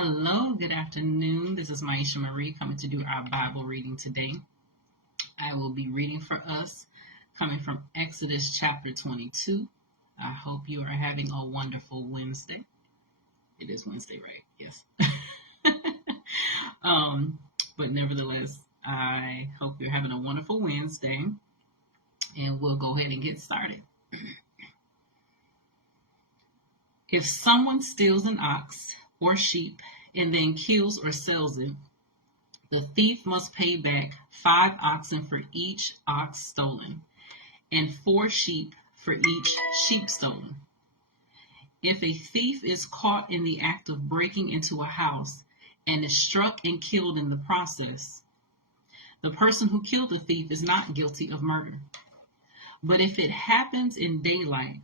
Hello, good afternoon. This is Myesha Marie coming to do our Bible reading today. I will be reading for us coming from Exodus chapter 22. I hope you are having a wonderful Wednesday. It is Wednesday, right? Yes. But nevertheless, I hope you're having a wonderful Wednesday, and we'll go ahead and get started. If someone steals an ox or sheep and then kills or sells it, the thief must pay back 5 oxen for each ox stolen, and 4 sheep for each sheep stolen. If a thief is caught in the act of breaking into a house and is struck and killed in the process, the person who killed the thief is not guilty of murder. But if it happens in daylight,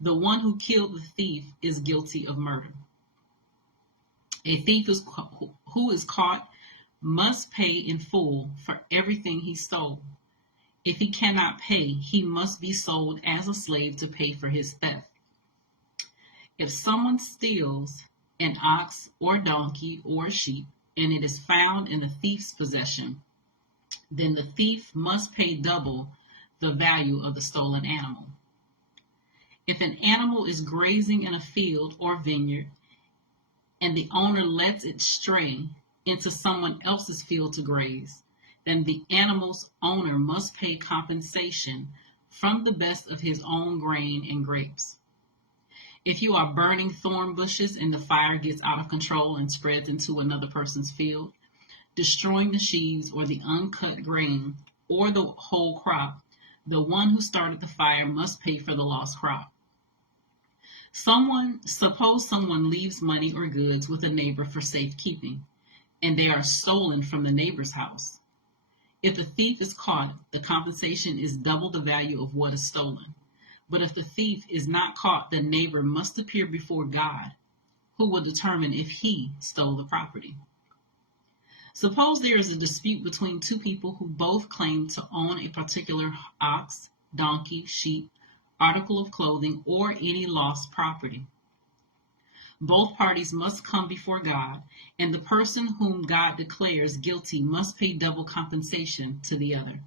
the one who killed the thief is guilty of murder. A thief who is caught must pay in full for everything he stole. If he cannot pay, he must be sold as a slave to pay for his theft. If someone steals an ox or donkey or sheep and it is found in the thief's possession, then the thief must pay double the value of the stolen animal. If an animal is grazing in a field or vineyard and the owner lets it stray into someone else's field to graze, then the animal's owner must pay compensation from the best of his own grain and grapes. If you are burning thorn bushes and the fire gets out of control and spreads into another person's field, destroying the sheaves or the uncut grain or the whole crop, the one who started the fire must pay for the lost crop. Suppose someone leaves money or goods with a neighbor for safekeeping, and they are stolen from the neighbor's house. If the thief is caught, the compensation is double the value of what is stolen. But if the thief is not caught, the neighbor must appear before God, who will determine if he stole the property. Suppose there is a dispute between 2 people who both claim to own a particular ox, donkey, sheep, article of clothing, or any lost property. Both parties must come before God, and the person whom God declares guilty must pay double compensation to the other.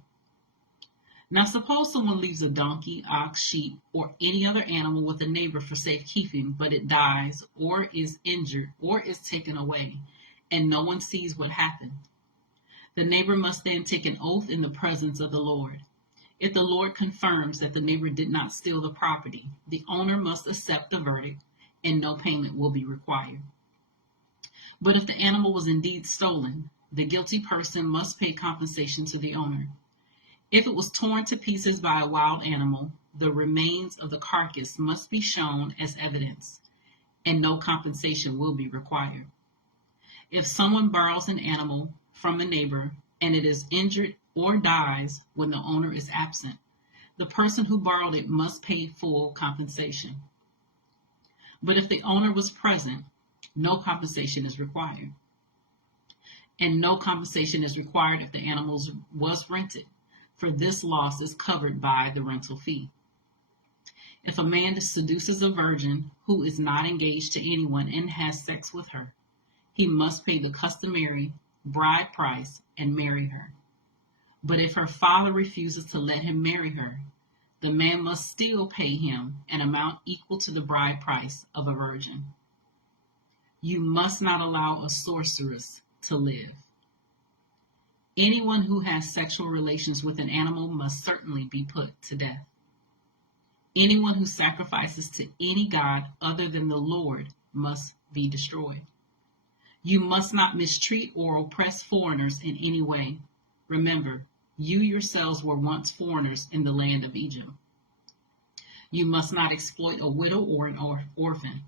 Now suppose someone leaves a donkey, ox, sheep, or any other animal with a neighbor for safekeeping, but it dies, or is injured, or is taken away, and no one sees what happened. The neighbor must then take an oath in the presence of the Lord. If the Lord confirms that the neighbor did not steal the property, the owner must accept the verdict, and no payment will be required. But if the animal was indeed stolen, the guilty person must pay compensation to the owner. If it was torn to pieces by a wild animal, the remains of the carcass must be shown as evidence, and no compensation will be required. If someone borrows an animal from a neighbor and it is injured or dies when the owner is absent, the person who borrowed it must pay full compensation. But if the owner was present, no compensation is required. And no compensation is required if the animal was rented, for this loss is covered by the rental fee. If a man seduces a virgin who is not engaged to anyone and has sex with her, he must pay the customary bride price and marry her. But if her father refuses to let him marry her, the man must still pay him an amount equal to the bride price of a virgin. You must not allow a sorceress to live. Anyone who has sexual relations with an animal must certainly be put to death. Anyone who sacrifices to any god other than the Lord must be destroyed. You must not mistreat or oppress foreigners in any way. Remember, you yourselves were once foreigners in the land of Egypt. You must not exploit a widow or an orphan.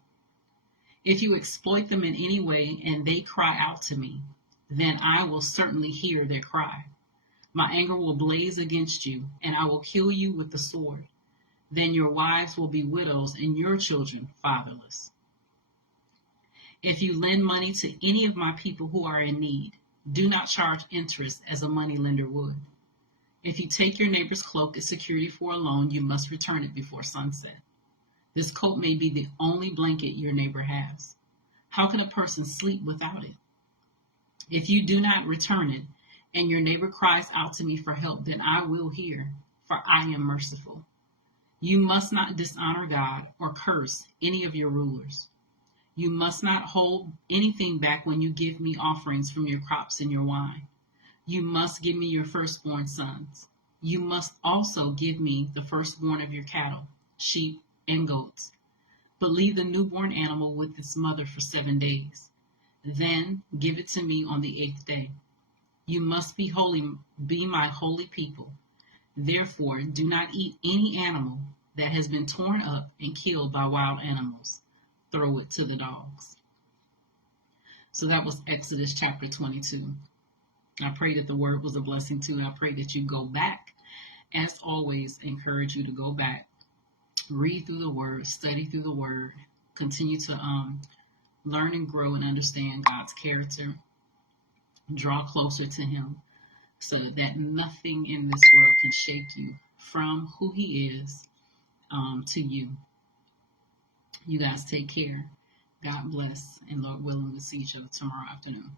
If you exploit them in any way and they cry out to me, then I will certainly hear their cry. My anger will blaze against you, and I will kill you with the sword. Then your wives will be widows and your children fatherless. If you lend money to any of my people who are in need, do not charge interest as a money lender would. If you take your neighbor's cloak as security for a loan, you must return it before sunset. This coat may be the only blanket your neighbor has. How can a person sleep without it? If you do not return it, and your neighbor cries out to me for help, then I will hear, for I am merciful. You must not dishonor God or curse any of your rulers. You must not hold anything back when you give me offerings from your crops and your wine. You must give me your firstborn sons. You must also give me the firstborn of your cattle, sheep, and goats. But leave the newborn animal with its mother for 7 days. Then give it to me on the 8th day. You must be holy, be my holy people. Therefore, do not eat any animal that has been torn up and killed by wild animals. Throw it to the dogs. So that was Exodus chapter 22. I pray that the word was a blessing too. I pray that you go back. As always, I encourage you to go back, read through the word, study through the word, continue to learn and grow and understand God's character, draw closer to him, so that nothing in this world can shake you from who he is to you. You guys take care. God bless, and Lord willing, we'll see each other tomorrow afternoon.